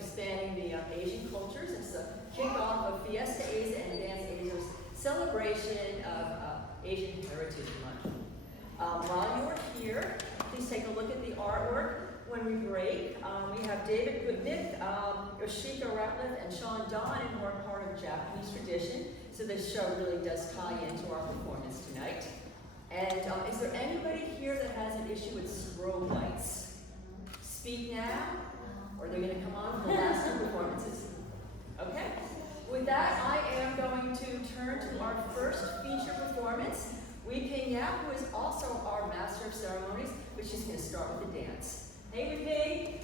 spanning the Asian cultures. It's the kickoff of Fiesta Asia Dance Asia's celebration of Asian Heritage Month. While you are here, please take a look at the artwork. When we break, we have 𝗣𝗥𝗢𝗚𝗥𝗔𝗠, and Sean Don, who are part of Japanese tradition. So this show really does tie into our performance tonight. And is there anybody here that has an issue with strobe lights? Speak now, or they're going to come on for the last two performances. Okay. With that, I am going to turn to our first feature performance. Wuiping Yap, who is also our master of ceremonies, but she's going to start with a dance. Hey, Wuiping.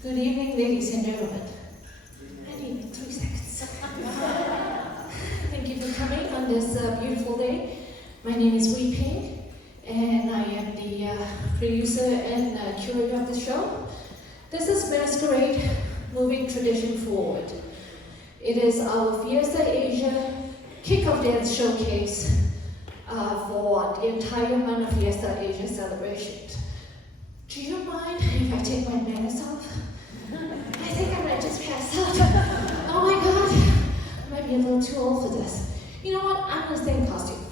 Good evening, ladies and gentlemen. I need 3 seconds. Thank you for coming on this beautiful day. My name is Wuiping, and I am the producer and curator of the show. This is Maskquerade, moving tradition forward. It is our Fiesta Asia kickoff dance showcase for the entire month of Fiesta Asia celebration. Do you mind if I take my manners off? I think I might just pass out. Oh my god, I might be a little too old for this. You know what? I'm gonna stay in costume.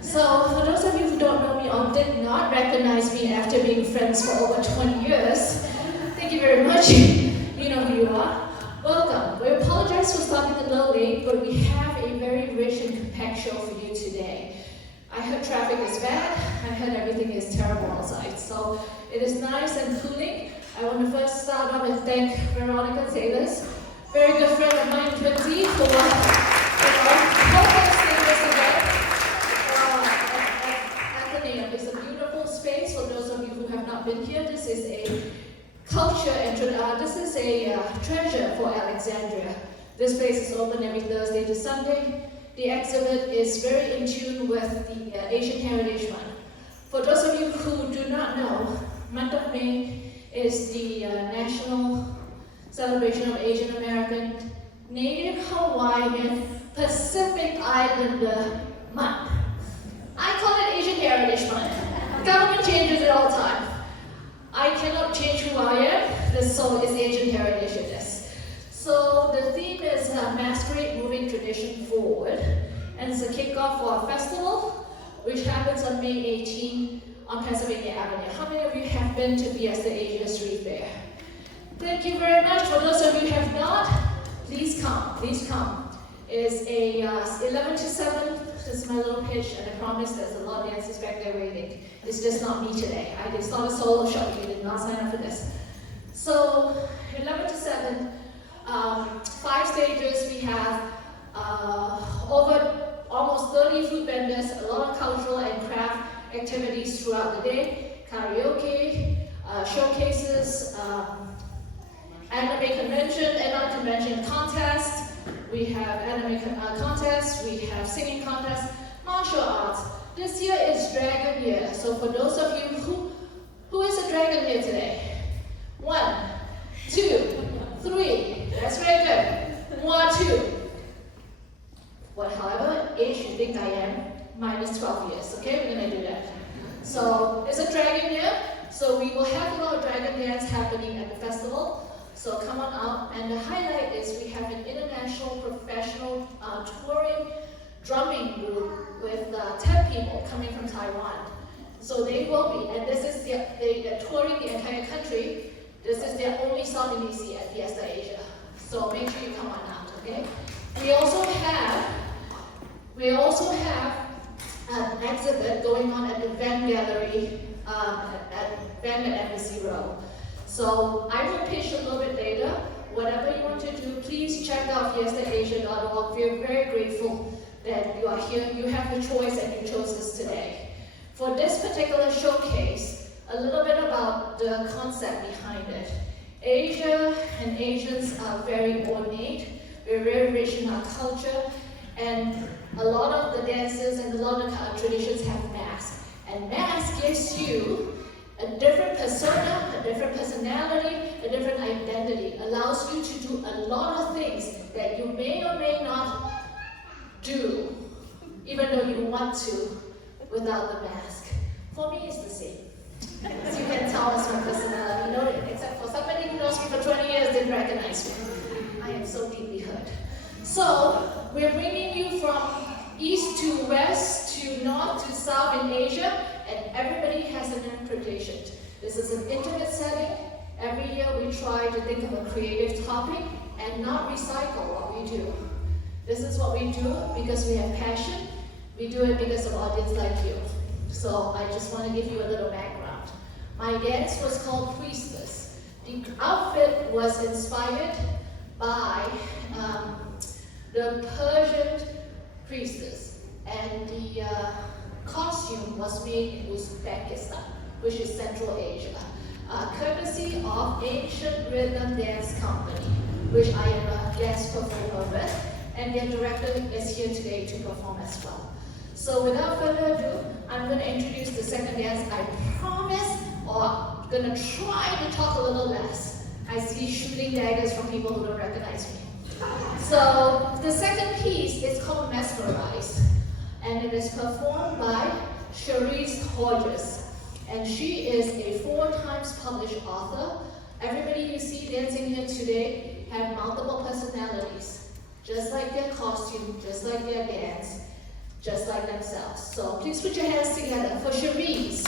So, for those of you who don't know me or did not recognize me after being friends for over 20 years, thank you very much. You know who you are. Welcome. We apologize for starting a little late, but we have a very rich and compact show for you today. I heard traffic is bad. I heard everything is terrible outside. So it is nice and cooling. I want to first start off and thank Veronica Szalus, very good friend of mine, Shruthi, for hosting this event at Athenaeum. It's a beautiful space for those of you who have not been here. This is a culture and this is a treasure for Alexandria. This place is open every Thursday to Sunday. The exhibit is very in tune with the Asian Heritage Month. For those of you who do not know, month of May is the national celebration of Asian American, Native Hawaiian, Pacific Islander month. I call it Asian Heritage Month. Government changes it all the time. I cannot change who I am. This song is Asian Heritage in this. So the theme is Maskquerade, moving tradition forward. And it's a kickoff for a festival, which happens on May 18 on Pennsylvania Avenue. How many of you have been to Fiesta Asia Street Fair? Thank you very much. For those of you who have not, please come. Please come. It's a 11 to 7. This is my little pitch, and I promise there's a lot of dancers back there waiting. It's just not me today. It's not a solo show. You did not sign up for this. So 11 to 7. 5 stages. We have over almost 30 food vendors, a lot of cultural and craft activities throughout the day, karaoke, showcases, anime convention and non-convention contests. We have anime contests, we have singing contests, martial arts. This year is Dragon Year, so for those of you who is a dragon here today? 1, 2, 3. That's very good. 1, 2. However age you think I am, minus 12 years. Okay, we're gonna do that. So it's a dragon year, so we will have a lot of dragon dance happening at the festival. So come on out, and the highlight is we have an international professional touring drumming group with 10 people coming from Taiwan. So they will be, and this is they're touring the entire country. This is their only stop in DC at Fiesta Asia. So make sure you come on out, okay? We also have an exhibit going on at the Van Gallery at Van and Embassy Row. So I will pitch a little bit later. Whatever you want to do, please check out fiestaasia.org. We're very grateful that you are here. You have the choice and you chose this today. For this particular showcase, a little bit about the concept behind it. Asia and Asians are very ornate. We're very rich in our culture, and a lot of the dances and a lot of traditions have masks. And mask gives you a different persona, a different personality, a different identity. Allows you to do a lot of things that you may or may not do, even though you want to, without the mask. For me, it's the same. As you can tell, it's my personality. You know, except for somebody who knows me for 20 years didn't recognize me. I am so deeply hurt. So, we're bringing you from east to west to north to south in Asia, and everybody has an interpretation. This is an intimate setting. Every year we try to think of a creative topic and not recycle what we do. This is what we do because we have passion. We do it because of audience like you. So I just want to give you a little background. My dance was called Priestess. The outfit was inspired by the Persian priestess, and the costume was made in Uzbekistan, which is Central Asia. courtesy of Ancient Rhythm Dance Company, which I am a guest performer with, and their director is here today to perform as well. So without further ado, I'm going to introduce the second dance. I promise, or I'm going to try to talk a little less. I see shooting daggers from people who don't recognize me. So the second piece is called Maskquerade, and it is performed by Shruthi, and she is a 4 times published author. Everybody you see dancing here today have multiple personalities, just like their costume, just like their dance, just like themselves. So please put your hands together for Shruthi.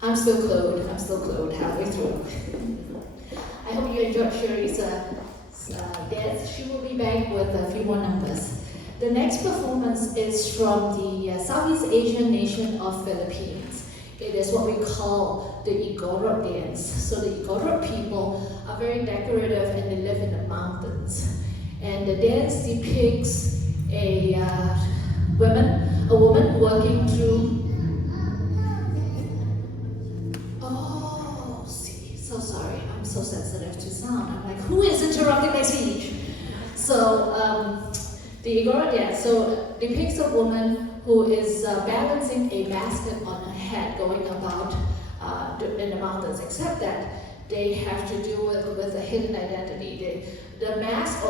I'm still glowed halfway through. I hope you enjoyed Sherry's dance. She will be back with a few more numbers. The next performance is from the Southeast Asian nation of Philippines. It is what we call the 𝗣𝗥𝗢𝗚 dance. So the 𝗣𝗥𝗢𝗚 people are very decorative and they live in the mountains. And the dance depicts a woman working through. So sorry, I'm so sensitive to sound. I'm like, who is interrupting my speech? So the Igora dance depicts a woman who is balancing a basket on her head, going about in the mountains. Except that they have to do with a hidden identity. The mask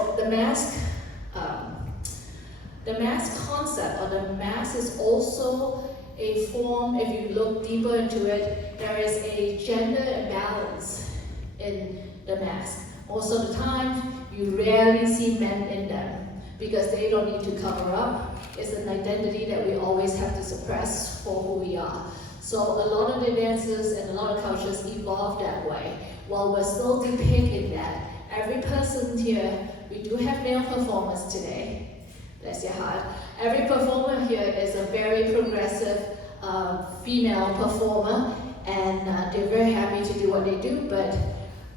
concept, or the mask, is also a form. If you look deeper into it, there is a gender imbalance in the mask. Most of the time, you rarely see men in them because they don't need to cover up. It's an identity that we always have to suppress for who we are. So a lot of the dances and a lot of cultures evolve that way. While we're still depicting that, every person here, we do have male performers today, bless your heart. Every performer here is a very progressive female performer, and they're very happy to do what they do, but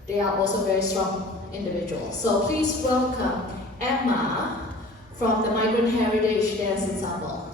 they are also very strong individuals. So please welcome Emma from the Migrant Heritage Dance Ensemble.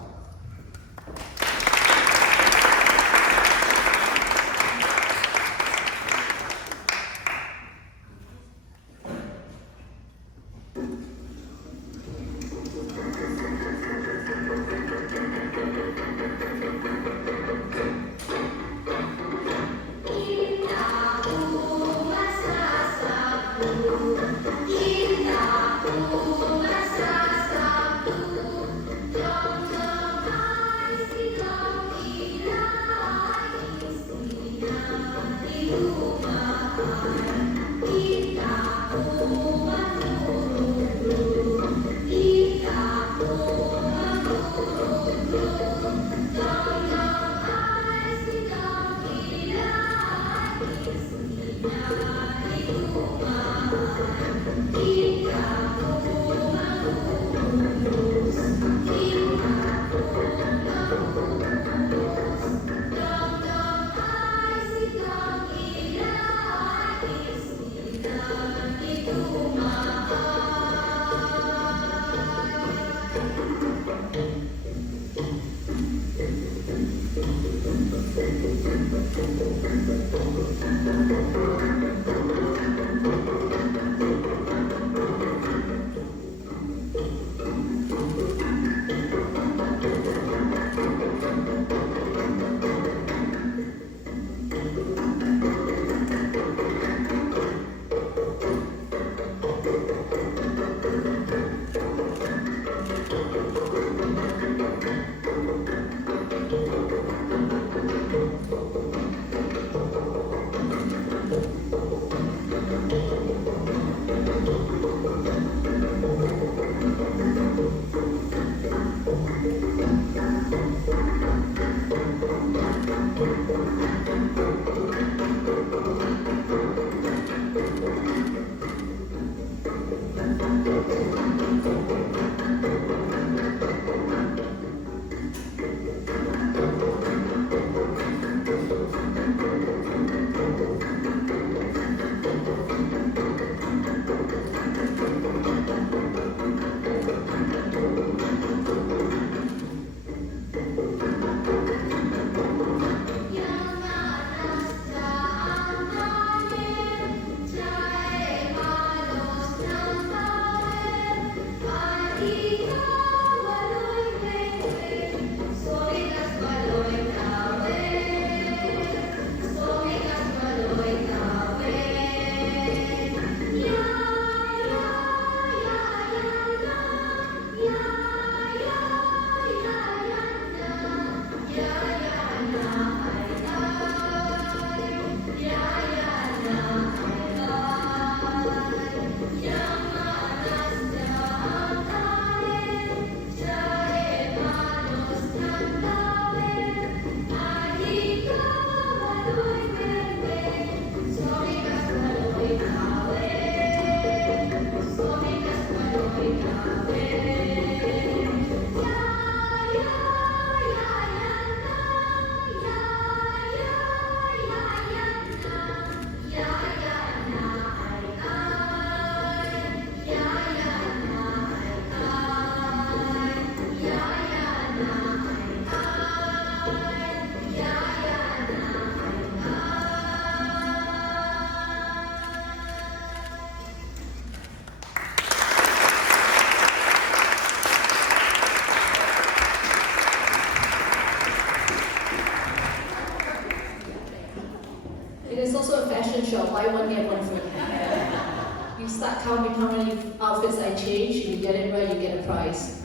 price.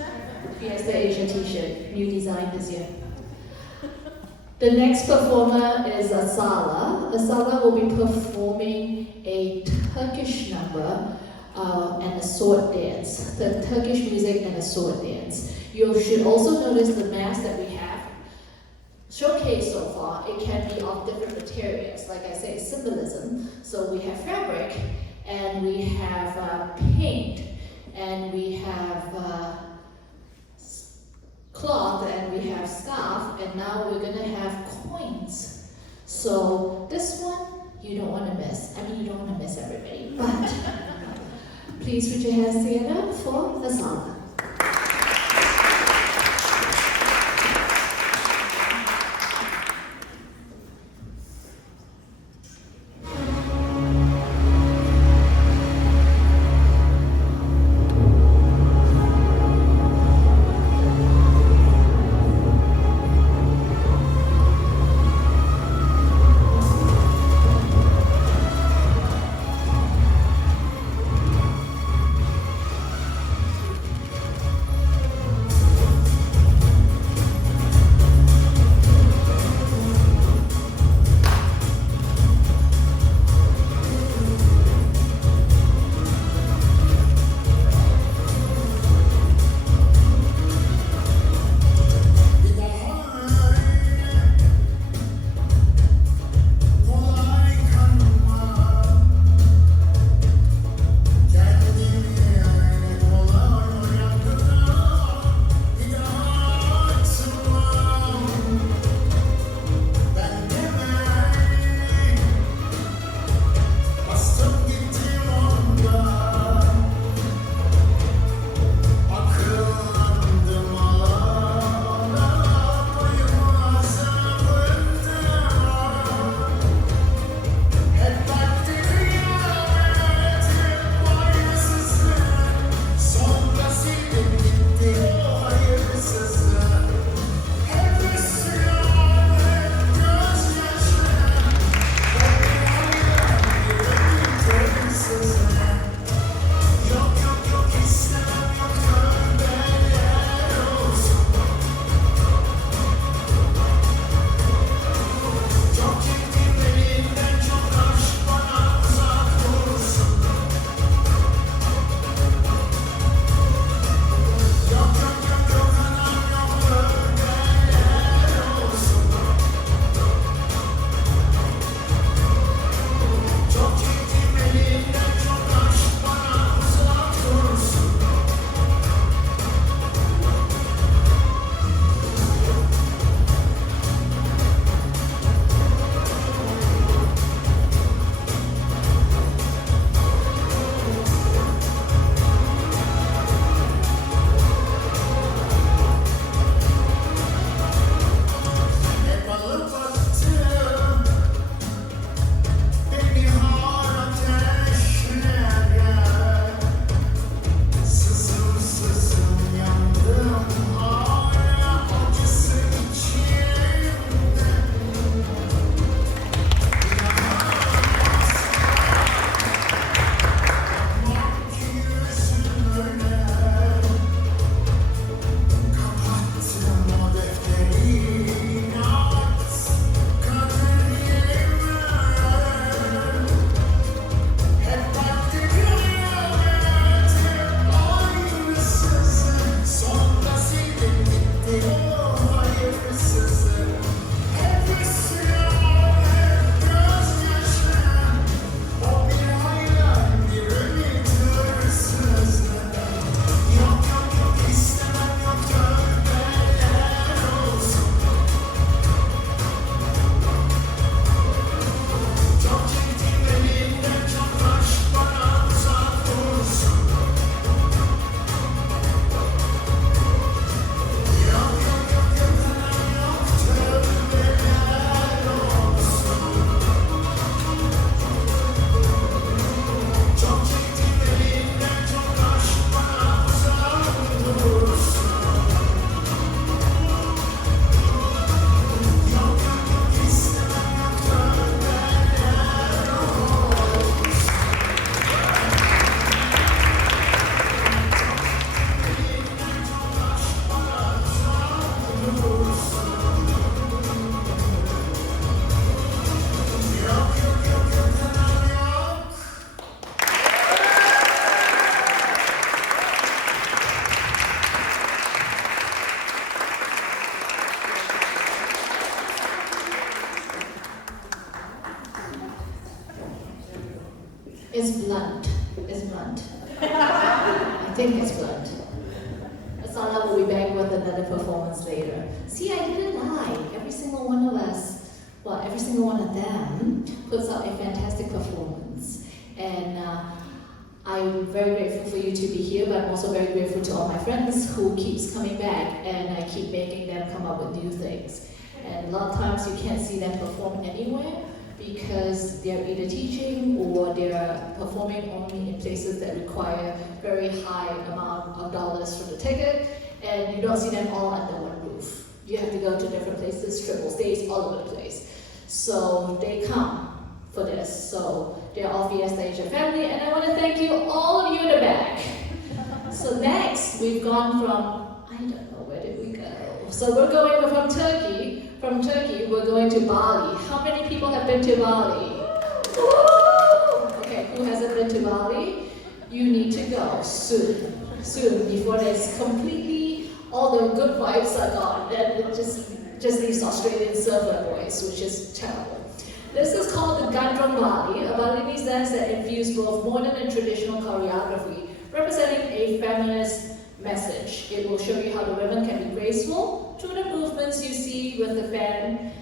Fiesta Asia t-shirt, new design this year. The next performer is Asala. Asala will be performing a Turkish number and a sword dance. The Turkish music and a sword dance. You should also notice the mask that we have showcased so far. It can be of different materials. Like I say, symbolism. So we have fabric, and we have paint, and we have cloth, and we have scarf, and now we're gonna have coins. So this one you don't want to miss. I mean, you don't want to miss everybody, but please put your hands together for the song. It's blunt. It's blunt. I think it's blunt. Sala will be back with another performance later. See, I didn't lie. Every single one of us, well, every single one of them puts out a fantastic performance. And I'm very grateful for you to be here, but I'm also very grateful to all my friends who keeps coming back, and I keep making them come up with new things. And a lot of times you can't see them perform anywhere because they're either teaching or they're performing only in places that require very high amount of dollars for the ticket, and you don't see them all under one roof. You have to go to different places, triple stays, all over the place. So they come for this. So they're all Fiesta Asia family, and I want to thank you, all of you in the back. So next, we've gone from, I don't know, where did we go? So we're going from Turkey. From Turkey, we're going to Bali. How many people have been to Bali? Woo! Okay, who hasn't been to Bali? You need to go soon. Soon, before there's completely, all the good vibes are gone. Then it just leaves Australian surfer boys, which is terrible. This is called the 𝗥𝗢𝗚𝗥𝗔𝗠 Bali, a Balinese dance that infused both modern and traditional choreography, representing a feminist message. It will show you how the women can be graceful through the movements you see with the fan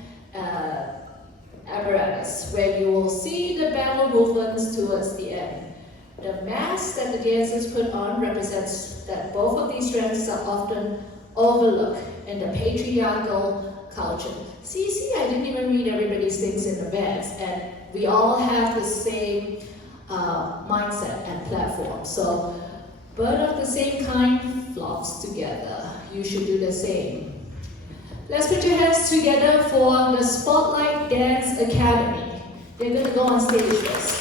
apparatus, where you will see the battle movements towards the end. The mask that the dancers put on represents that both of these strengths are often overlooked in the patriarchal culture. See, I didn't even read everybody's things in advance, and we all have the same mindset and platform. So, bird of the same kind flocks together. You should do the same. Let's put your hands together for the Spotlight Dance Academy. They're going to go on stage with us.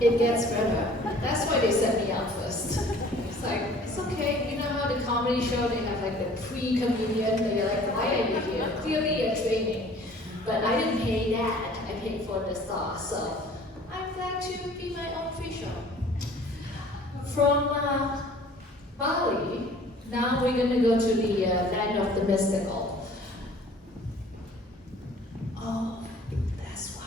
It gets better. That's why they set me up first. It's like, it's okay, you know how the comedy show, they have like the pre-comedian, and you're like, why are you here? Clearly you're training. But I didn't pay that, I paid for the star, so I'm glad to be my own free show. From Bali, now we're going to go to the land of the mystical. Oh, that's why.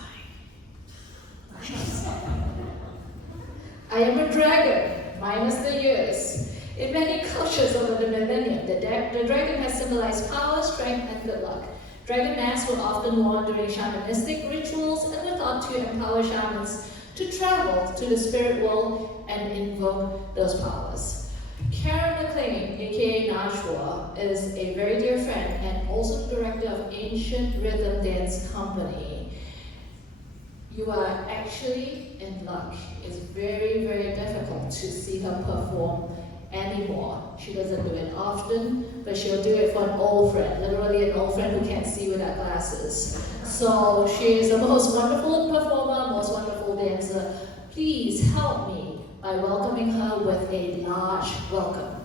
I am a dragon, minus the years. In many cultures over the millennium, the dragon has symbolized power, strength, and good luck. Dragon masks were often worn during shamanistic rituals and were thought to empower shamans to travel to the spirit world and invoke those powers. Karen McLean, aka Najwa, is a very dear friend and also director of Ancient Rhythm Dance Company. You are actually in luck. It's very, very difficult to see her perform anymore. She doesn't do it often, but she'll do it for an old friend, literally an old friend who can't see without glasses. So she is the most wonderful performer, most wonderful dancer. Please help me by welcoming her with a large welcome.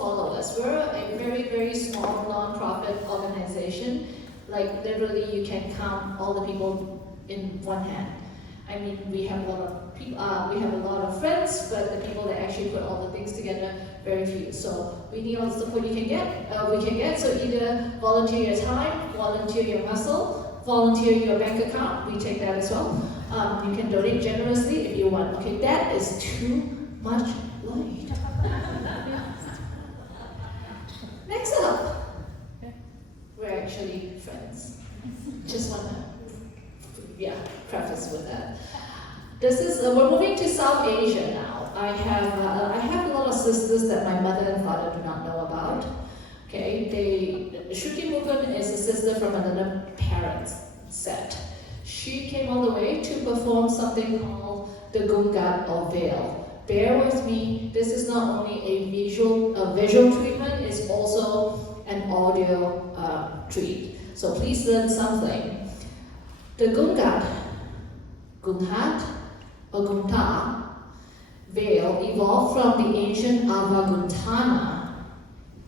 follow us. We're a very, very small non-profit organization. Like literally you can count all the people in one hand. I mean, we have a lot of people, we have a lot of friends, but the people that actually put all the things together, very few. So we need all the support we can get. So either volunteer your time, volunteer your muscle, volunteer your bank account. We take that as well. You can donate generously if you want. Okay, that is too much light. Next up, we're actually friends. Just wanna, preface with that. This is we're moving to South Asia now. I have a lot of sisters that my mother and father do not know about. Okay, Shruthi Mukund is a sister from another parent's set. She came all the way to perform something called the 𝗥𝗢𝗢𝗚 or veil. Bear with me. This is not only a visual treatment; it's also an audio treat. So please learn something. The 𝗥𝗢𝗢𝗚, or 𝗥𝗢𝗢𝗚 veil evolved from the ancient 𝗣𝗥𝗢𝗚𝗚,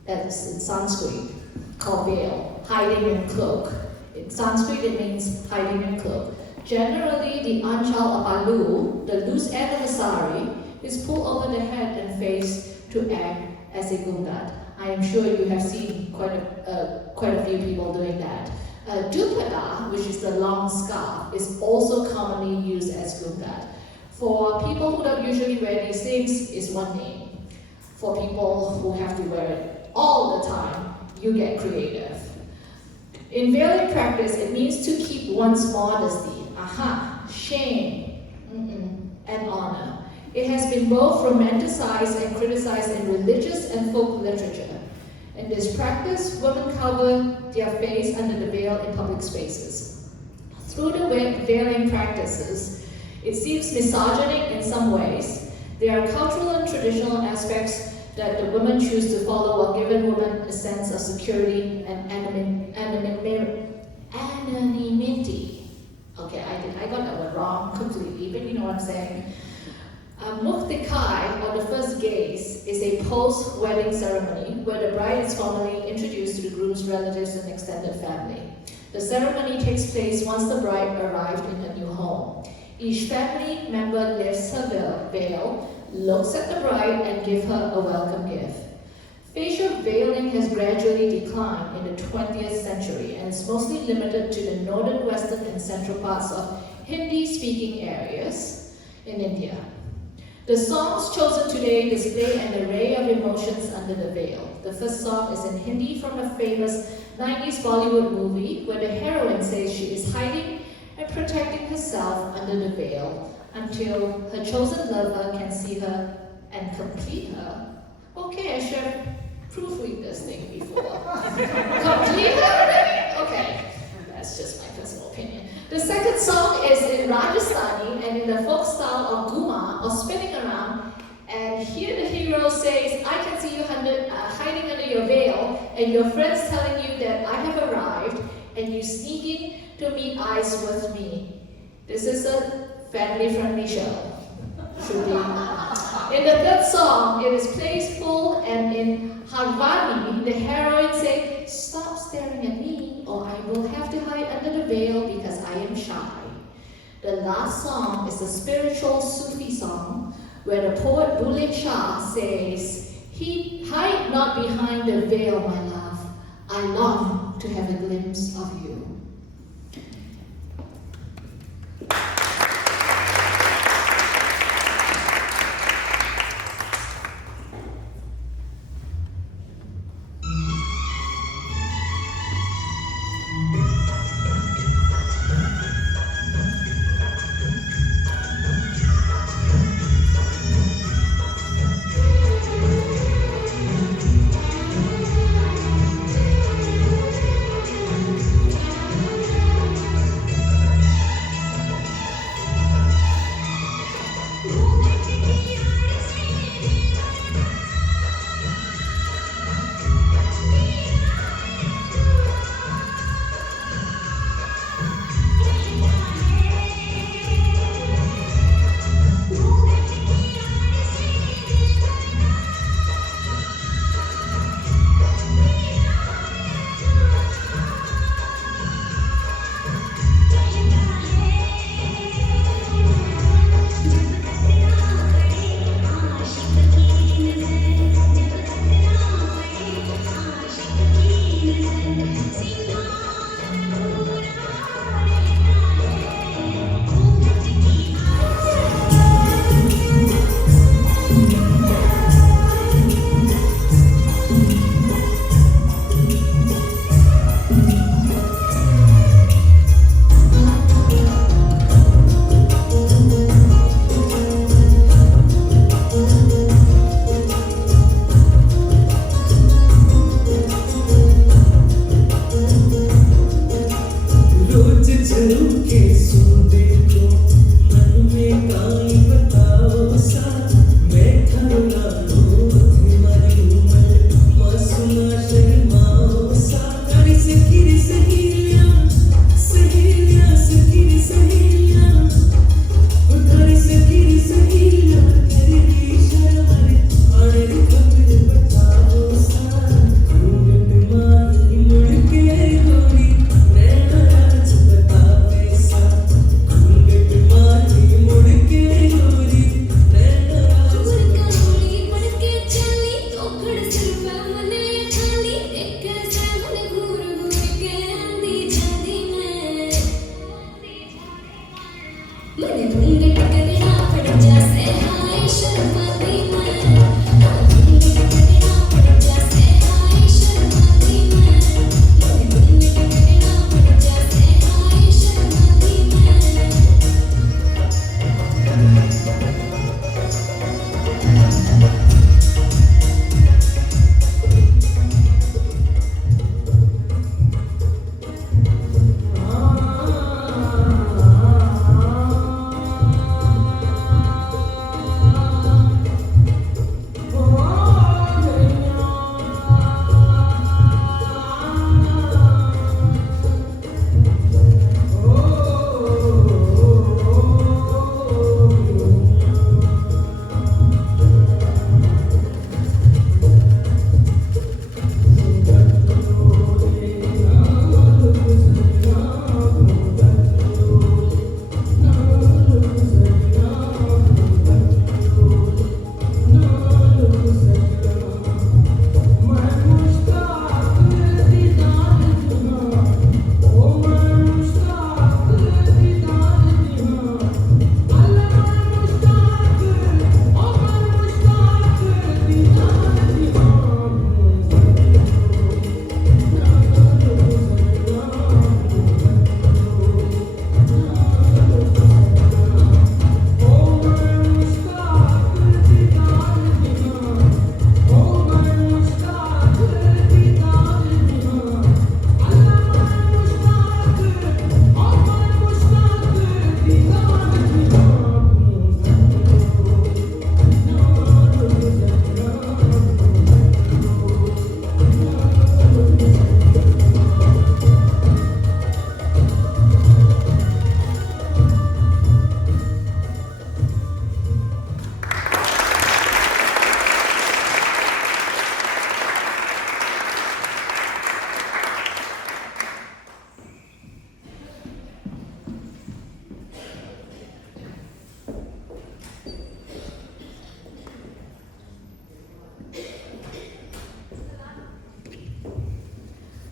that's in Sanskrit, called veil, hiding in cloak. In Sanskrit it means hiding in cloak. Generally, the anchal apalu, the loose end of the sari, is pulled over the head and face to act as a 𝗥𝗢𝗢𝗚. I am sure you have seen quite a few people doing that. 𝗣𝗥𝗢𝗚𝗚, which is the long scarf, is also commonly used as 𝗥𝗢𝗢𝗚. For people who don't usually wear these things, is one name. For people who have to wear it all the time, you get creative. In veiling practice, it means to keep one's modesty, shame, and honor. It has been both romanticized and criticized in religious and folk literature. In this practice, women cover their face under the veil in public spaces. Through the veiling practices, it seems misogynic in some ways. There are cultural and traditional aspects that the women choose to follow while giving women a sense of security and anonymity. Okay, I got that one wrong completely, but you know what I'm saying. Maskquerade, or the first gaze, is a post-wedding ceremony where the bride is formally introduced to the groom's relatives and extended family. The ceremony takes place once the bride arrived in her new home. Each family member lifts her veil, looks at the bride, and gives her a welcome gift. Facial veiling has gradually declined in the 20th century and is mostly limited to the northern, western, and central parts of Hindi-speaking areas in India. The songs chosen today display an array of emotions under the veil. The first song is in Hindi from a famous 90s Bollywood movie where the heroine says she is hiding and protecting herself under the veil until her chosen lover can see her and complete her. Okay, I should have proofread this thing before. Complete her already? Okay, that's just my personal opinion. The second song is in Rajasthani and in the folk style of ghumar, or spinning around, and here the hero says, I can see you hiding under your veil, and your friends telling you that I have arrived, and you sneak in to meet eyes with me. This is a family-friendly show. Shruthi. In the third song, it is playful, and in Harvani, the heroine says, stop staring at me, or I will have to hide under the veil because I am shy. The last song is a spiritual Sufi song, where the poet Bulleh Shah says, hide not behind the veil, my love. I long to have a glimpse of you.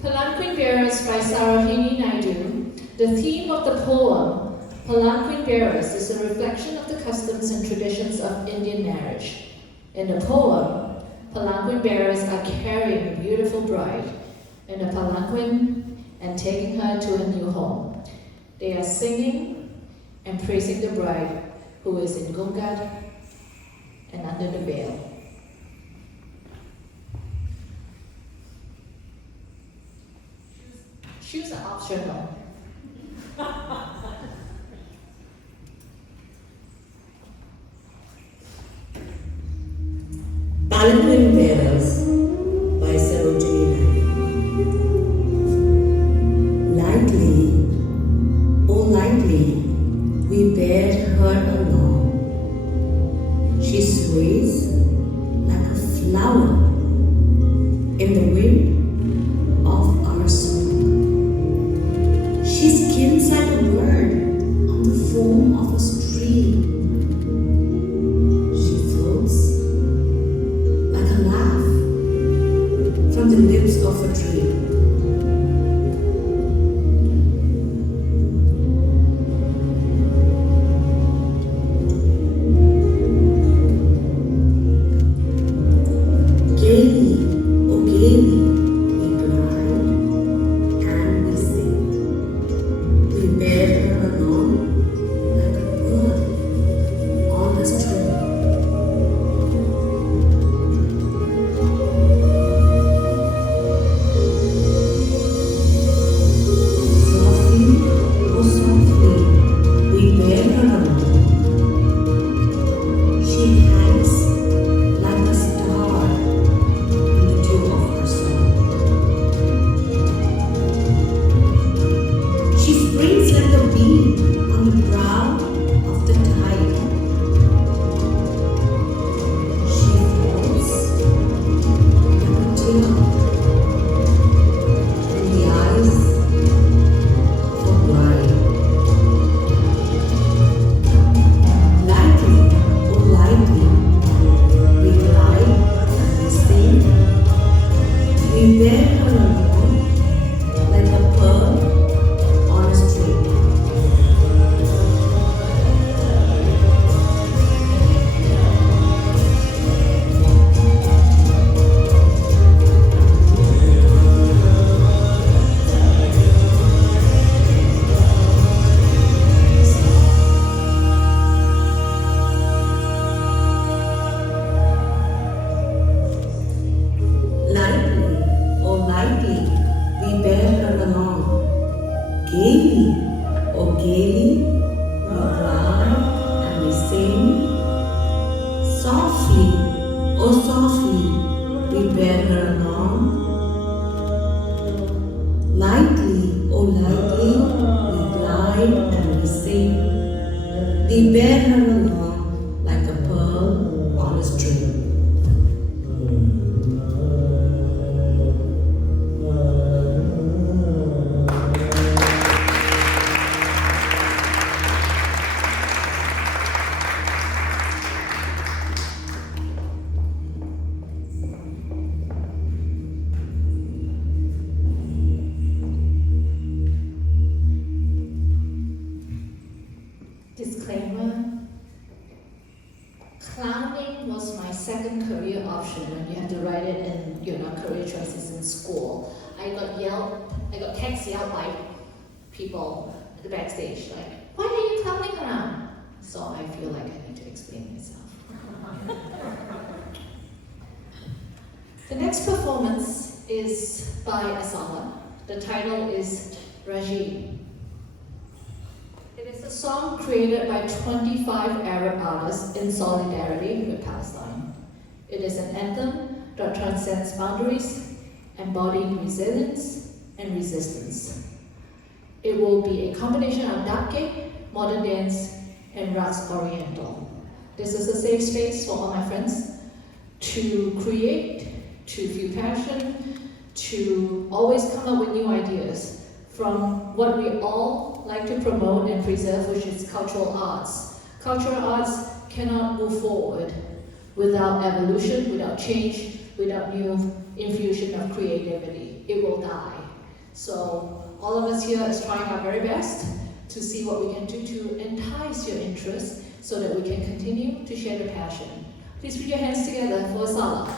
Palanquin Bearers by Sarojini Naidu. The theme of the poem, Palanquin Bearers, is a reflection of the customs and traditions of Indian marriage. In the poem, palanquin bearers are carrying a beautiful bride in a palanquin and taking her to a new home. They are singing and praising the bride who is in 𝗣𝗥𝗢𝗚𝗥𝗔𝗠 and under the veil. Shoes are optional. Palanquin Bearers by Sarojini. Lightly, oh lightly, we bear her along. She sways like a flower in the wind of our song. She skims like a bird on the foam of a stream. She floats like a laugh from the lips of a tree. Gaily, oh gaily, we glide and we sing. We bear her along like a bird on a string. Softly, oh softly, we bear her along. She hangs like a star in the dew of her song. She springs like a bee on the brow of the tide. She falls like a tear in the eyes of a bride. Lightly, oh lightly, we glide and we sing. We bear her along like a pearl on a string. Lightly, oh lightly, we bear her along. Gaily, oh gaily, we glide and we sing. Softly, oh softly, we bear her along. Lightly, oh lightly, we glide and we sing. We bear her along like a pearl on a string. Disclaimer. Clowning was my second career option when you had to write it in career choices in school. I got text yelled by people at the backstage like, why are you clowning around? So I feel like I need to explain myself. The next performance is by a song. The title is 𝗥𝗢𝗢. It is a song created by 25 Arab artists in solidarity with Palestine. It is an anthem that transcends boundaries, embodying resilience and resistance. It will be a combination of 𝗣𝗥𝗢𝗚𝗥𝗔𝗠, modern dance, and Raqs Oriental. This is a safe space for all my friends to create, to feel passion, to always come up with new ideas from what we all like to promote and preserve, which is cultural arts. Cultural arts cannot move forward without evolution, without change, without new infusion of creativity. It will die. So all of us here is trying our very best to see what we can do to entice your interest so that we can continue to share the passion. Please put your hands together for Szalus.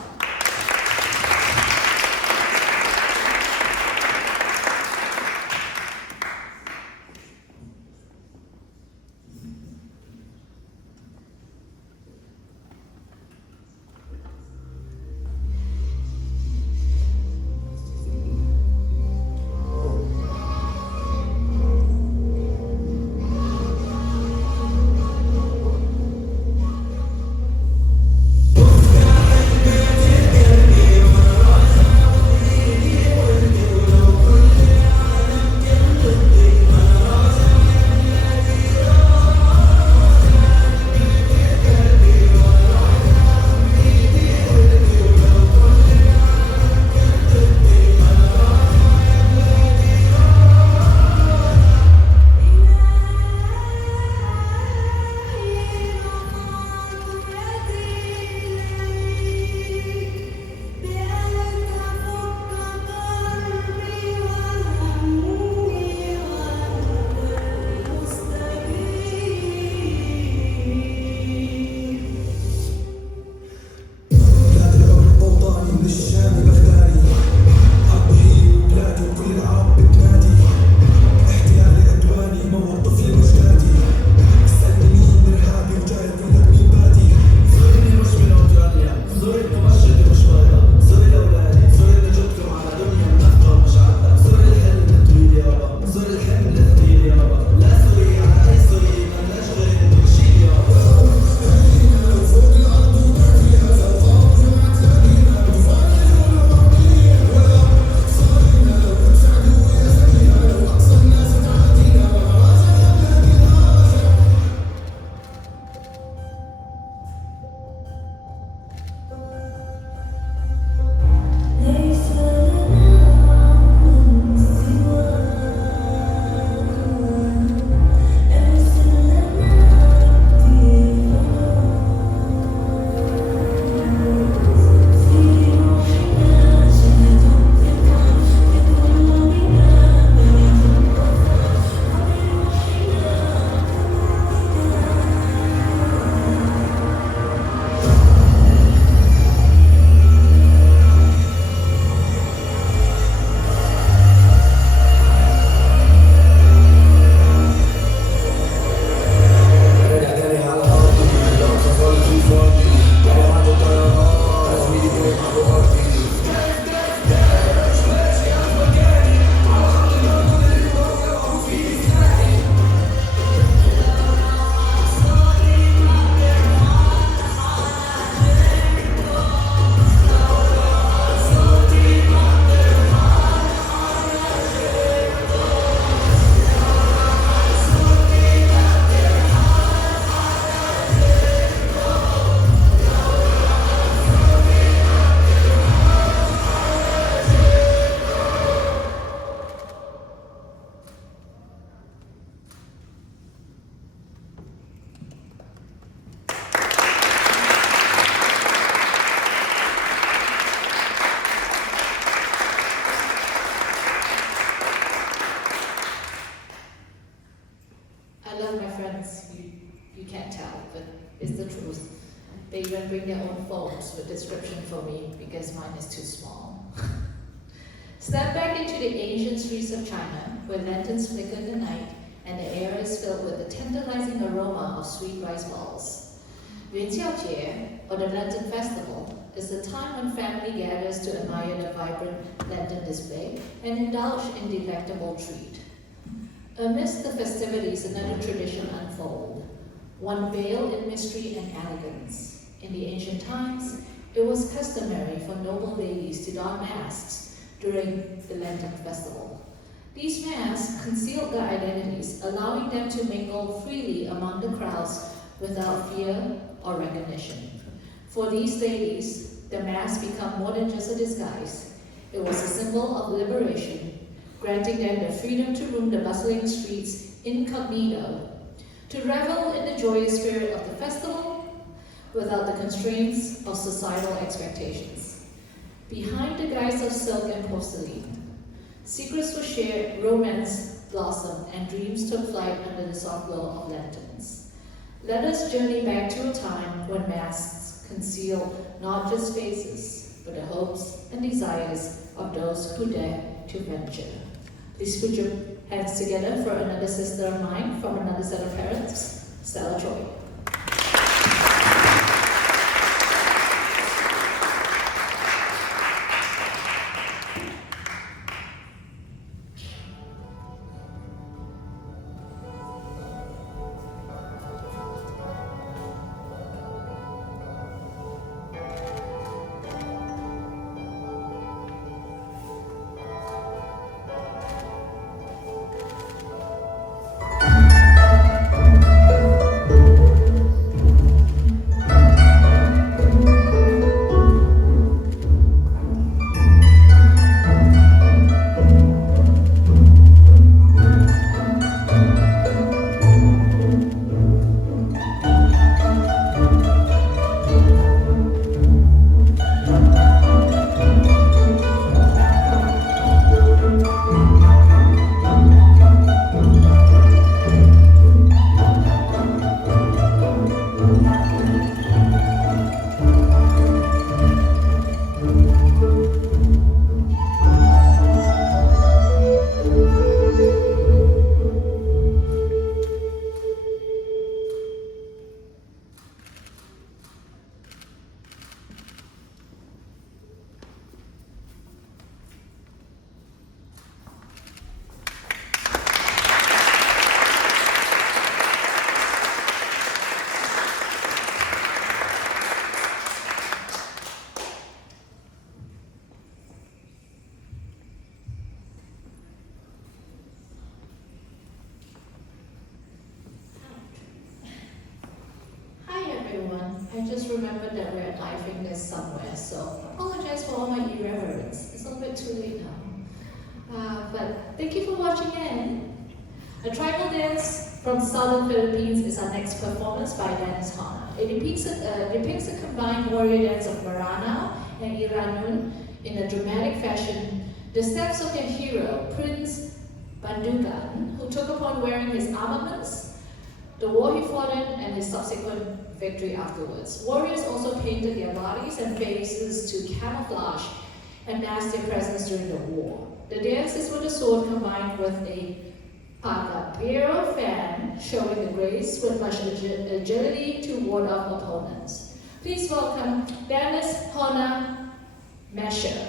They even bring their own phones with description for me because mine is too small. Step back into the ancient streets of China where lanterns flicker in the night and the air is filled with the tantalizing aroma of sweet rice balls. Yuanqiao, or the Lantern Festival, is the time when family gathers to admire the vibrant lantern display and indulge in delectable treat. Amidst the festivities, another tradition unfolds, one veiled in mystery and elegance. In the ancient times, it was customary for noble ladies to don masks during the Lantern Festival. These masks concealed their identities, allowing them to mingle freely among the crowds without fear or recognition. For these ladies, the mask became more than just a disguise. It was a symbol of liberation, granting them the freedom to roam the bustling streets incognito, to revel in the joyous spirit of the festival without the constraints of societal expectations. Behind the guise of silk and porcelain, Secrets were shared, romance blossomed, and dreams took flight under the soft glow of lanterns. Let us journey back to a time when masks conceal not just faces, but the hopes and desires of those who dare to venture. Please put your hands together for another sister of mine from another set of parents, Stella Choi. I just remembered that we're at Live Fitness somewhere, so apologize for all my irreverence. It's a little bit too late now. But thank you for watching in. A tribal dance from southern Philippines is our next performance by Dance Hana. It depicts a combined warrior dance of Maranao and Iranun in a dramatic fashion. The steps of their hero, Prince 𝗣𝗥𝗢𝗚𝗥𝗔𝗠, who took upon wearing his armaments, the war he fought in, and his subsequent victory afterwards. Warriors also painted their bodies and faces to camouflage and mask their presence during the war. The dance is with a sword combined with a 𝗣𝗥𝗢𝗚𝗥𝗔𝗠 fan, showing the grace with much agility to ward off opponents. Please welcome Dennis Hona Mesher.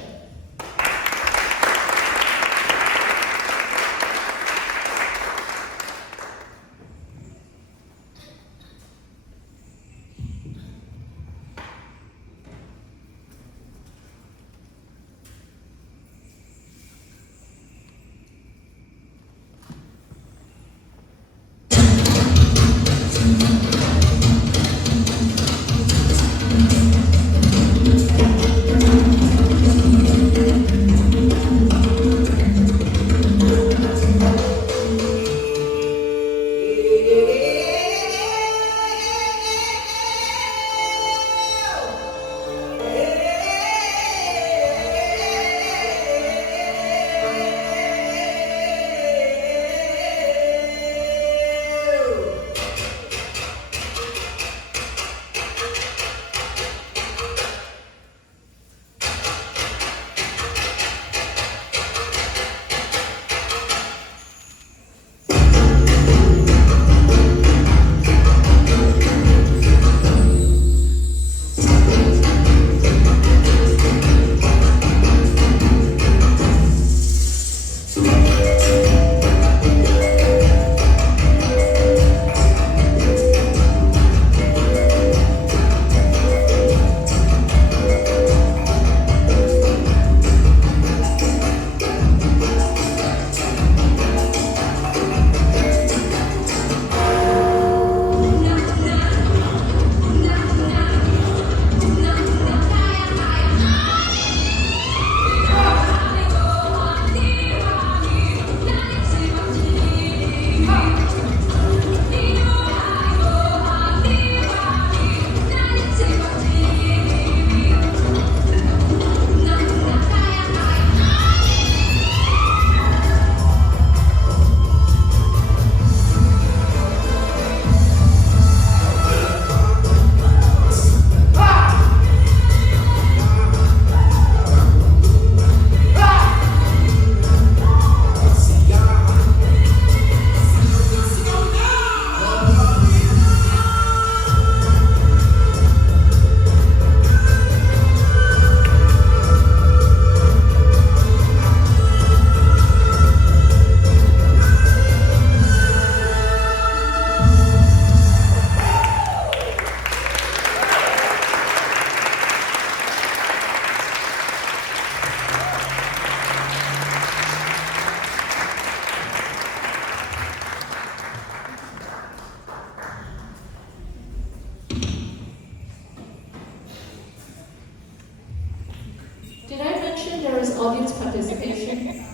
participation.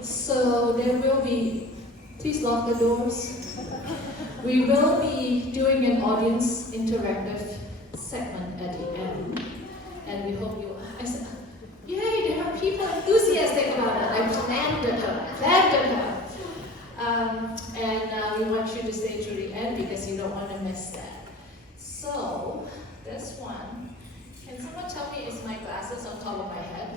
So there will be, please lock the doors. We will be doing an audience interactive segment at the end. And we hope you, I said, yay, there are people enthusiastic about it. I planted her. And we want you to stay to the end because you don't want to miss that. So, this one, can someone tell me, is my glasses on top of my head?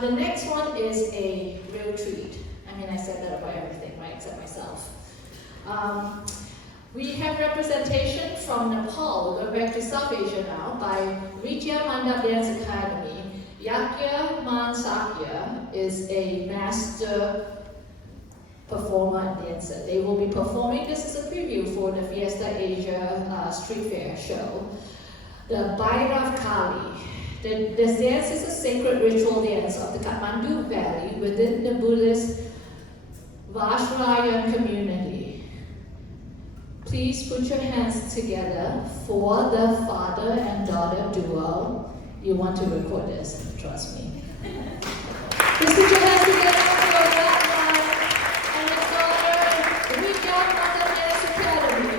The next one is a real treat. I mean, I said that about everything, right, except myself. We have representation from Nepal. We'll go back to South Asia now by Ritya Mandap Dance Academy. 𝗣𝗥𝗢𝗚𝗥𝗔𝗠 is a master performer and dancer. They will be performing, this is a preview for the Fiesta Asia Street Fair show. The Bhairav Kali. This dance is a sacred ritual dance of the Kathmandu Valley within the Buddhist Vajrayana community. Please put your hands together for the father and daughter duo. You want to record this, trust me. Please put your hands together for that one and his daughter, Wuiping Yap Dance Academy.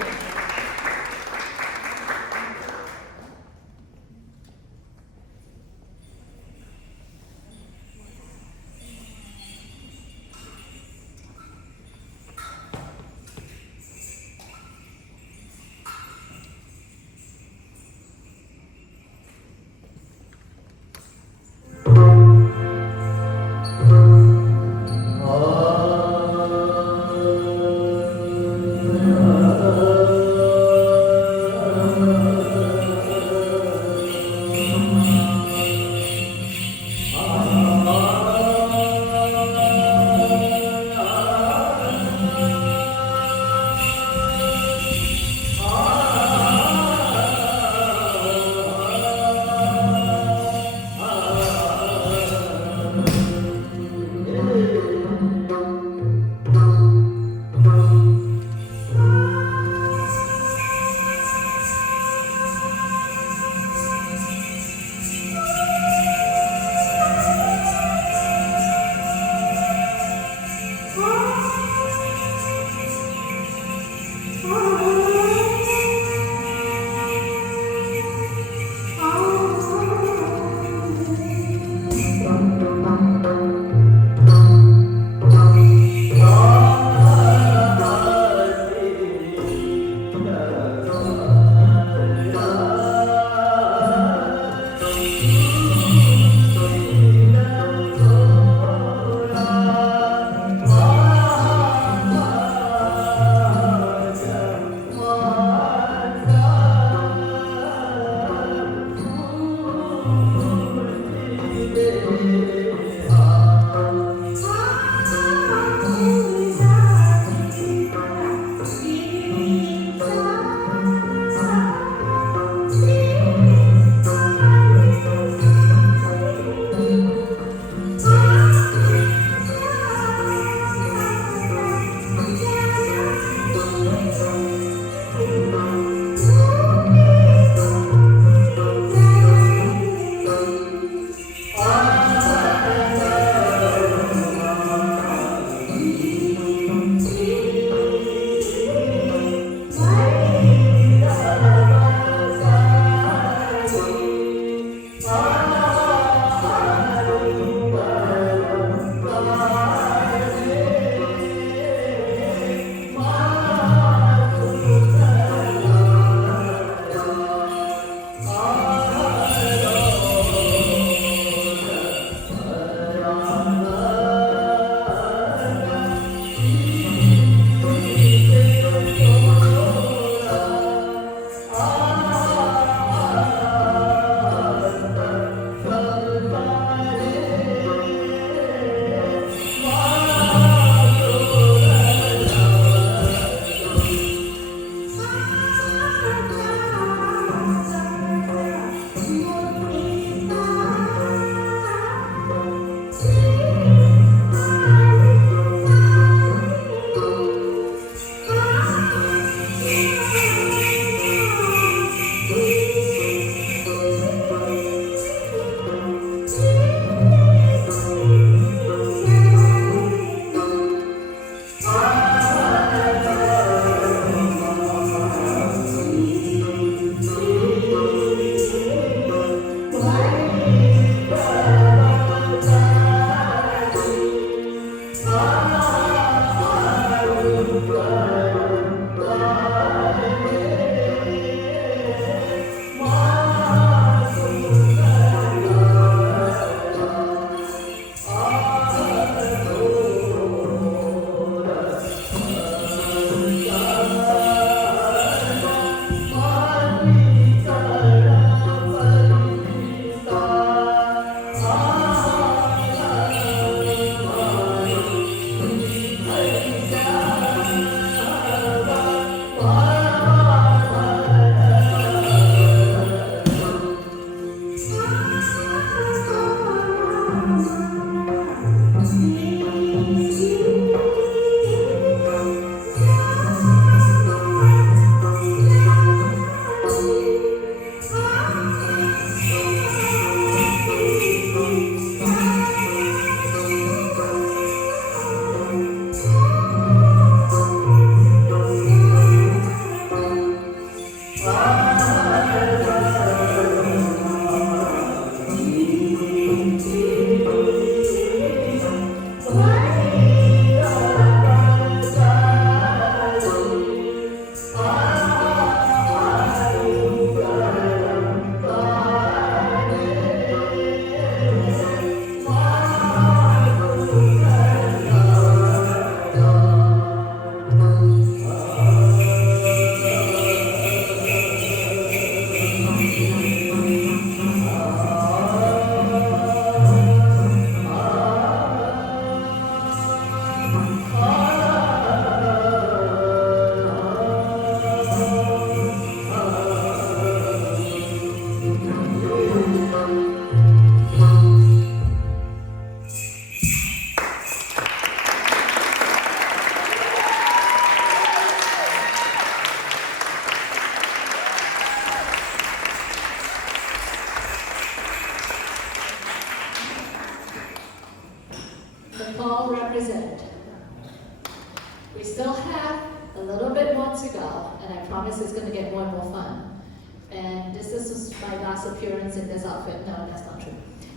last appearance in this outfit. No, that's not true.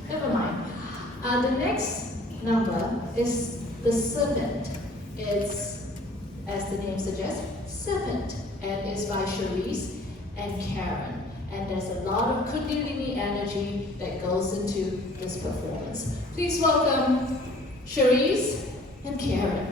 Never mind. The next number is the serpent. It's, as the name suggests, serpent, and it's by Charisse and Karen. And there's a lot of Kundalini energy that goes into this performance. Please welcome Charisse and Karen.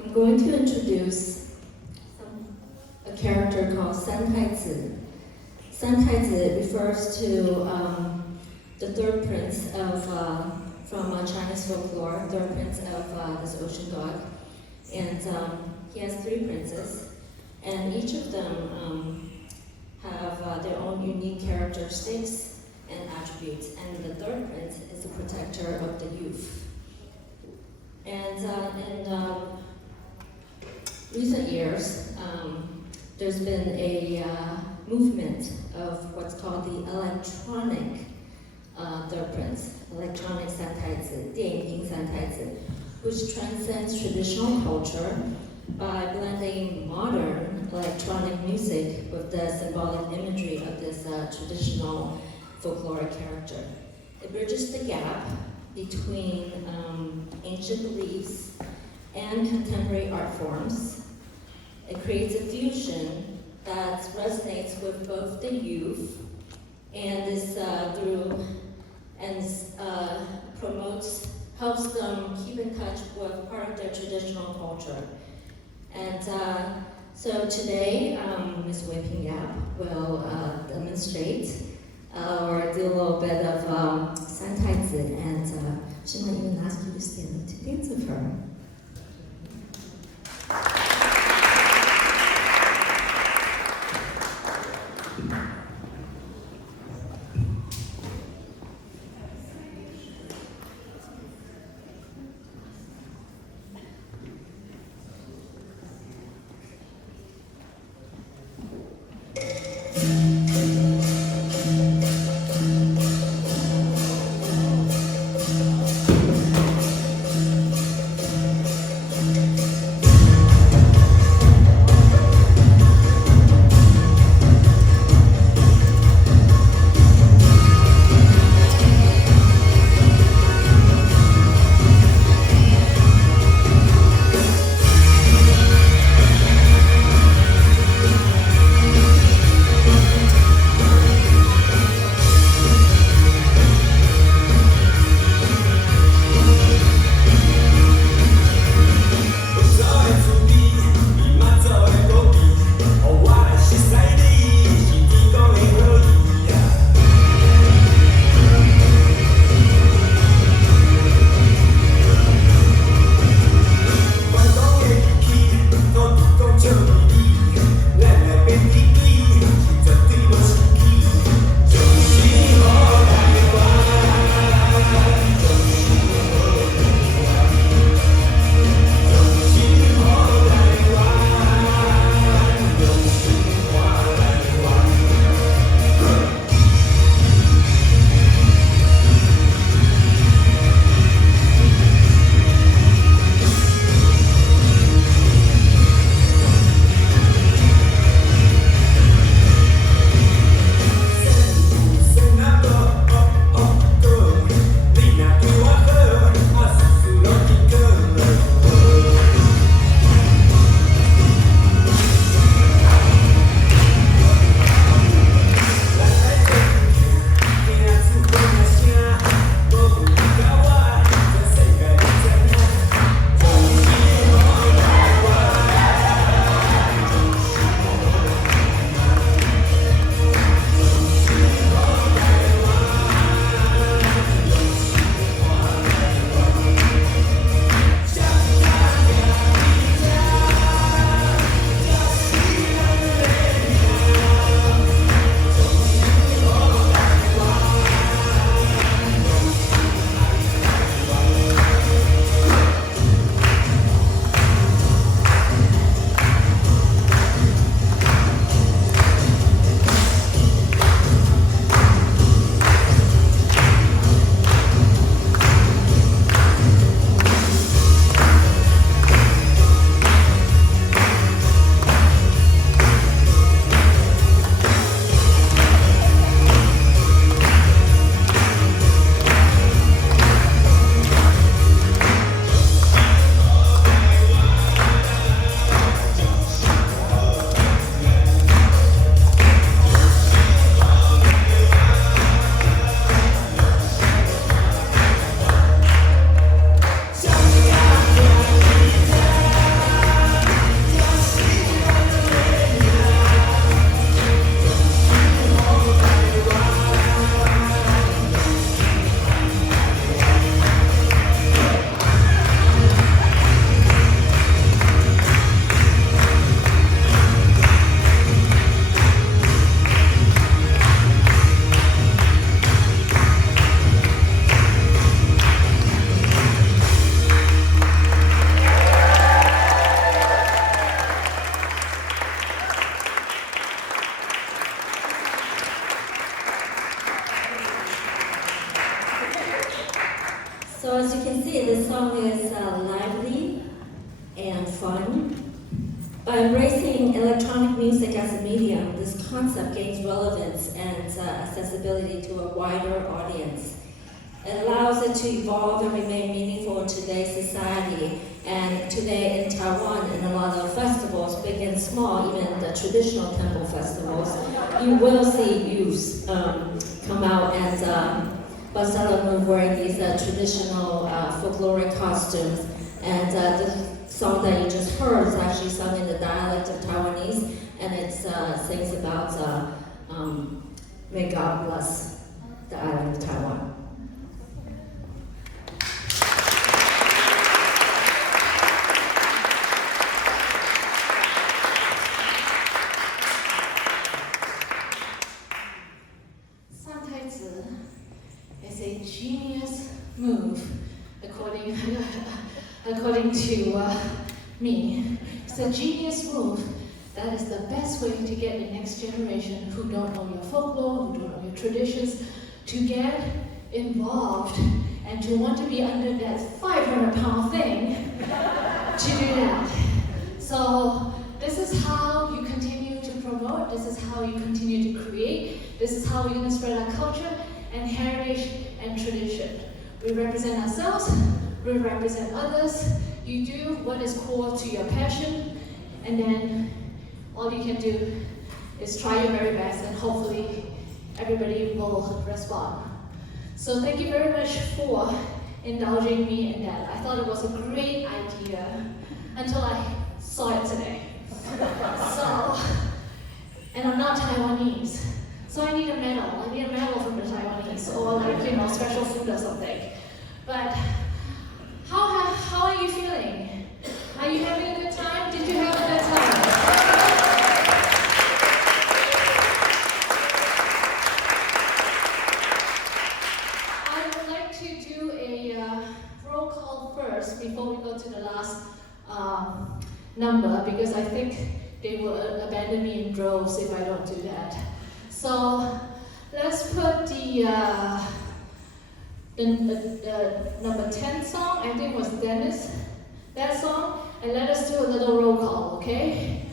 I'm going to introduce a character called Santaizhi. Santaizhi refers to the third prince of, from Chinese folklore, third prince of this ocean god. And he has three princes, and each of them have their own unique characteristics and attributes. And the third prince is the protector of the youth. And in recent years, there's been a movement of what's called the electronic third prince, electronic Santaizhi, 电影 Santaizhi, which transcends traditional culture by blending modern electronic music with the symbolic imagery of this traditional folkloric character. It bridges the gap between ancient beliefs and contemporary art forms. It creates a fusion that resonates with both the youth and helps them keep in touch with part of their traditional culture. And so today, Ms. Wuiping Yap will demonstrate or do a little bit of sanguine, and she might even ask you to stand up to dance with her. By embracing electronic music as a medium, this concept gains relevance and accessibility to a wider audience. It allows it to evolve and remain meaningful in today's society. And today in Taiwan, in a lot of festivals, big and small, even the traditional temple festivals, you will see youths come out and bust out of move wearing these traditional folkloric costumes. And the song that you just heard is actually sung in the dialect of Taiwanese, and it sings about may God bless the island of Taiwan. Is a genius move, according to me. It's a genius move that is the best way to get the next generation who don't know your folklore, who don't know your traditions, to get involved and to want to be under that 500-pound thing to do that. So this is how you continue to promote, this is how you continue to create, this is how we're going to spread our culture and heritage and tradition. We represent ourselves, we represent others. You do what is core to your passion, and then all you can do is try your very best, and hopefully everybody will respond. So thank you very much for indulging me in that. I thought it was a great idea until I saw it today. And I'm not Taiwanese. So I need a medal. I need a medal from the Taiwanese, or like, special food or something. But how are you feeling? Are you having a good time? Did you have a good time? I would like to do a roll call first before we go to the last number, because I think they will abandon me in droves if I don't do that. So let's put the number 10 song, I think was Dennis, that song, and let us do a little roll call, okay?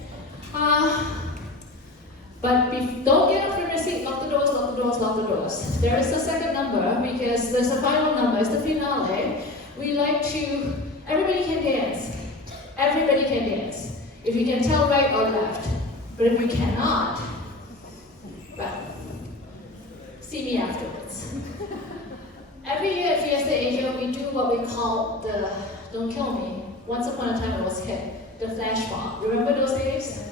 But don't get up from your seat, lock the doors, lock the doors, lock the doors. There is a second number, because there's a final number, it's the finale. We like to, everybody can dance. Everybody can dance. If you can tell right or left. But if you cannot, well, see me afterwards. Every year at Fiesta Asia, we do what we call the, don't kill me, once upon a time it was hip, the flash mob. Remember those days?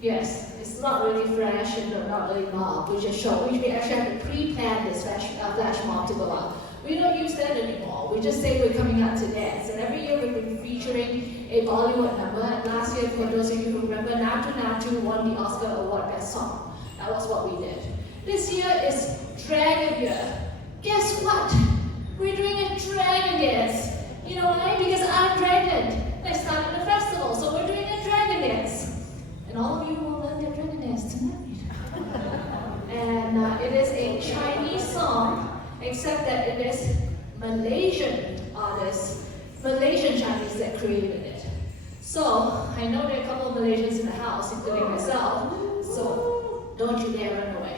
Yes, it's not really flash and not really mob, we just show. We actually have to pre-plan this flash mob to go out. We don't use that anymore. We just say we're coming out to dance. And every year we've been featuring a Bollywood number. And last year, for those of you who remember, Naidu Naidu won the Oscar Award Best Song. That was what we did. This year is Dragon Year. Guess what? We're doing a dragon dance. You know why? Because I'm dragon. I started the festival, so we're doing a dragon dance. And all of you will learn the dragon dance tonight. And it is a Chinese song, except that it is Malaysian artists, Malaysian Chinese that created it. So I know there are a couple of Malaysians in the house, including myself, so don't you dare run away.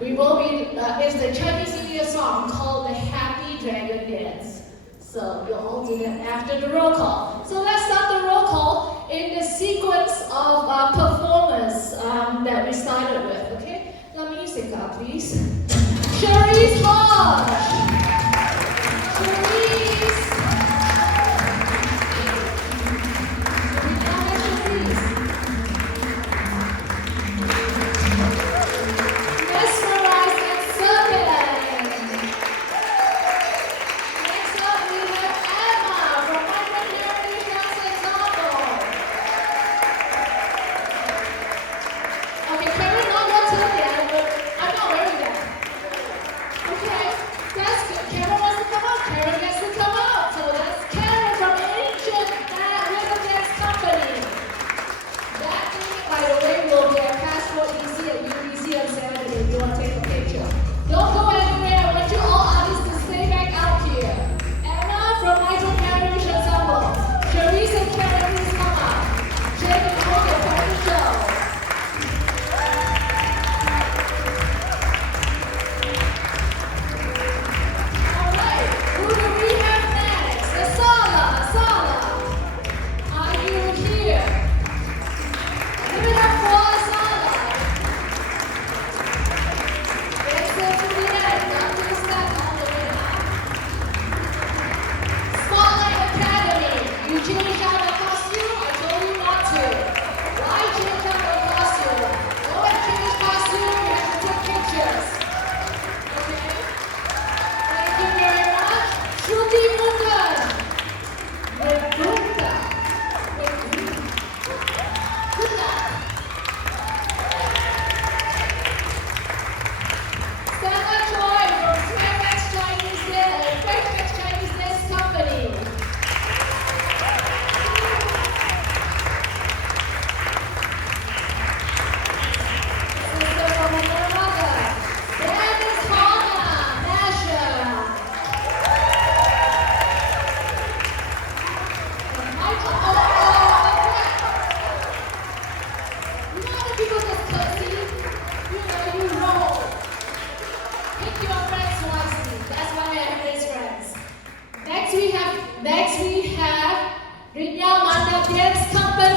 We will be, it's the Chinese New Year song called the Happy Dragon Dance. So you'll all do that after the roll call. So let's start the roll call in the sequence of performance that we started with, okay? La musica, please. Cherise Hodge! Cherise! That's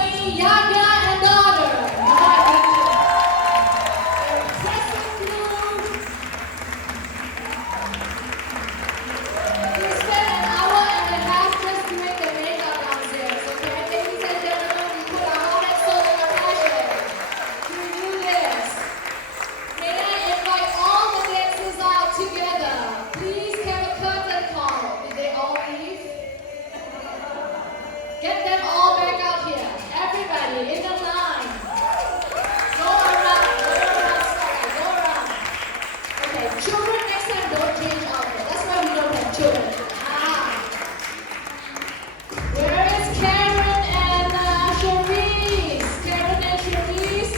Shruthi, Yaya, and daughter. My goodness. Their impressive group. We spent an hour and a half just doing the makeup downstairs, okay? Ladies and gentlemen, we put our heart and soul and passion to do this. May I invite all the dancers out together? Please have a curtain call. Did they all leave? Get them all back out here. Everybody in the line. Go around, Sky, go around. Okay, children next time don't change outfit. That's why we don't have children. Where is Karen and Cherise? Karen and Cherise.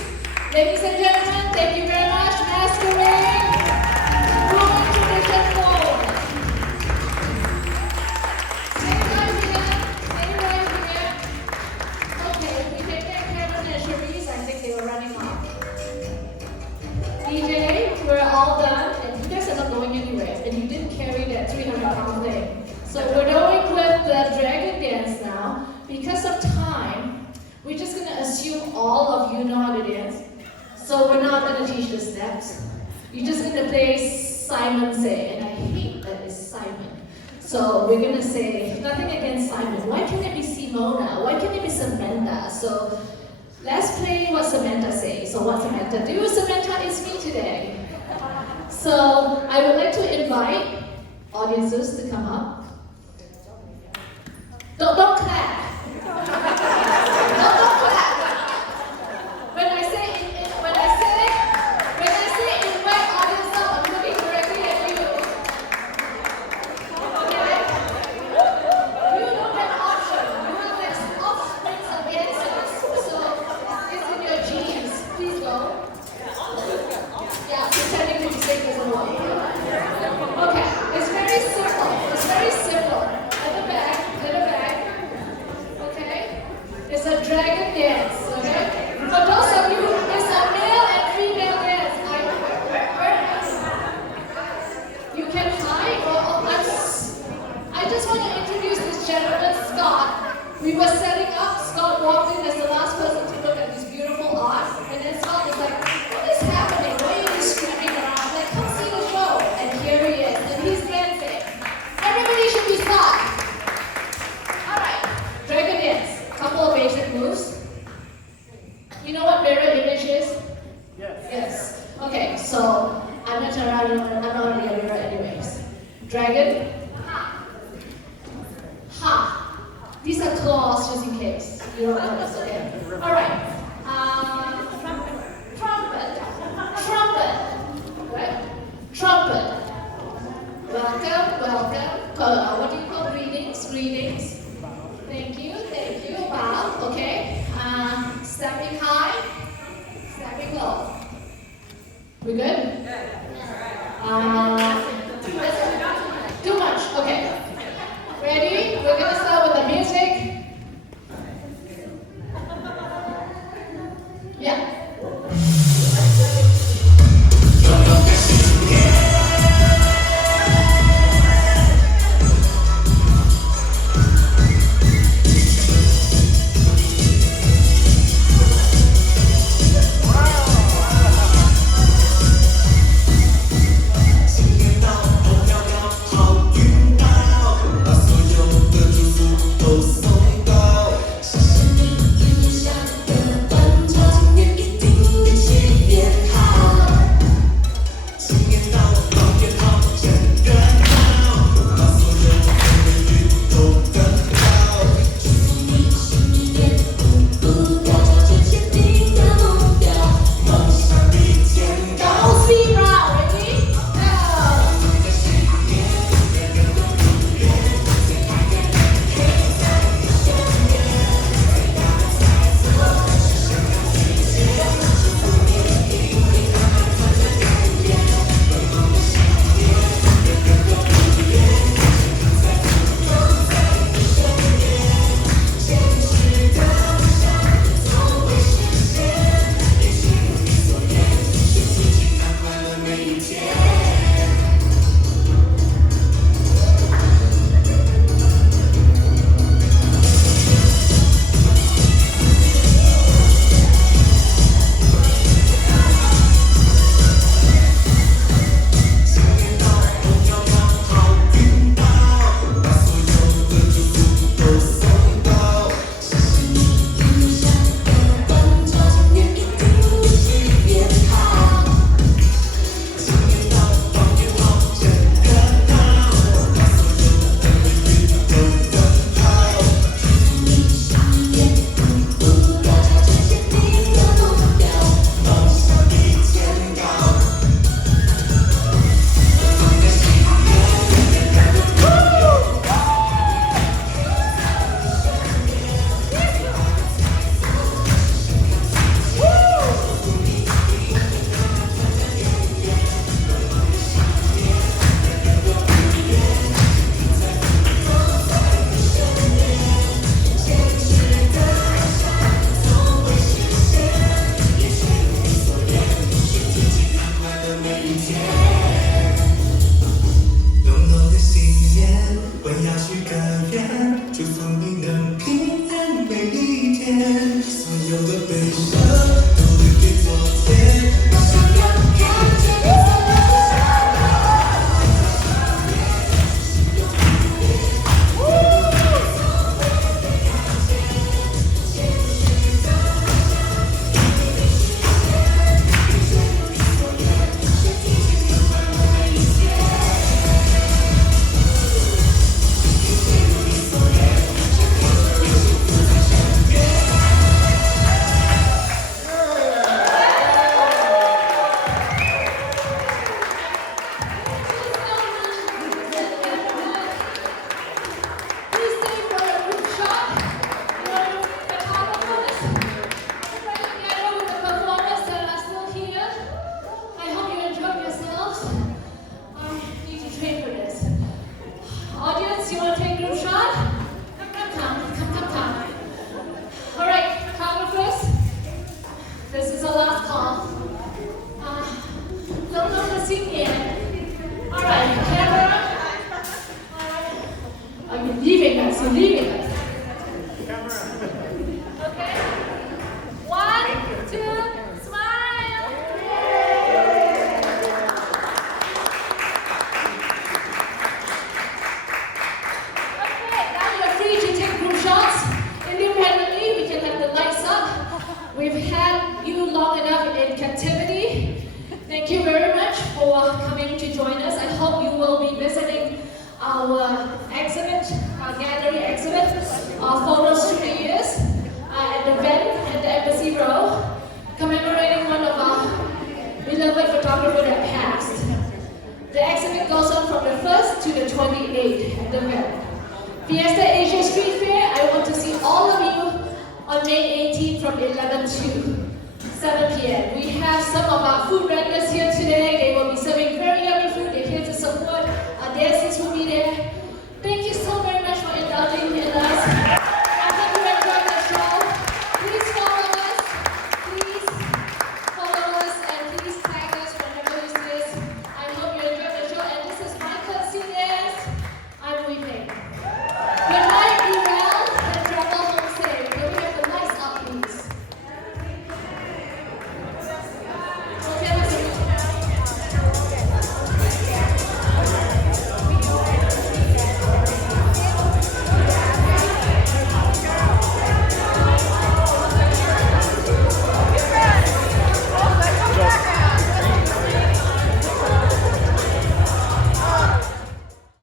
Ladies and gentlemen, thank you very much. Maskquerade. Woman tradition forward. Stay right here. Stay right here. Okay, we take that Karen and Cherise. I think they were running off. DJ, we're all done, and you guys are not going anywhere, and you didn't carry that 300-pound thing. So we're going with the dragon dance now. Because of time, we're just gonna assume all of you know how to dance. So we're not gonna teach the steps. You're just gonna play Simon Say, and I hate that it's Simon. So we're gonna say, nothing against Simon. Why can't it be Simona? Why can't it be Samantha? So let's play what Samantha says. So what Samantha do? Samantha is me today. So I would like to invite audiences to come up. Don't clap. Don't clap. When I say invite audience up, I'm looking directly at you. Okay? You don't have an option. You have this offspring of dancers. So it's in your genes. Please go. Yeah, pretending to be sick doesn't work. Okay, it's very simple. It's very simple. At the back. Okay? It's a dragon dance, okay? For those of you, it's a male and female dance. You can hide I just want to introduce this gentleman, Scott. We were setting up, Scott walked in as the last person to look at this beautiful art, and then Scott was like, what is happening? Why are you screaming around? I'm like, come see the show. And here he is, and he's dancing. Everybody should be Scott. Alright, dragon dance. Couple of basic moves. You know what mirror image is? Yes. Okay, so I'm not around, I'm not gonna be a mirror anyways. Dragon. Ha. These are claws just in case. You don't notice, okay? Alright. Trumpet. Right? Trumpet. Welcome. What do you call greetings? Thank you. Bow, okay? Stepping high, stepping low. We good? Too much, okay. Ready? We're gonna start with the music. Yeah. Shall Fiesta Asia Street Fair, I want to see all of you on May 18th from 11 to 7 p.m. We have some of our food vendors here today. They will be serving very yummy food. They're here to support. Our dancers will be there. Thank you so very much for indulging in us.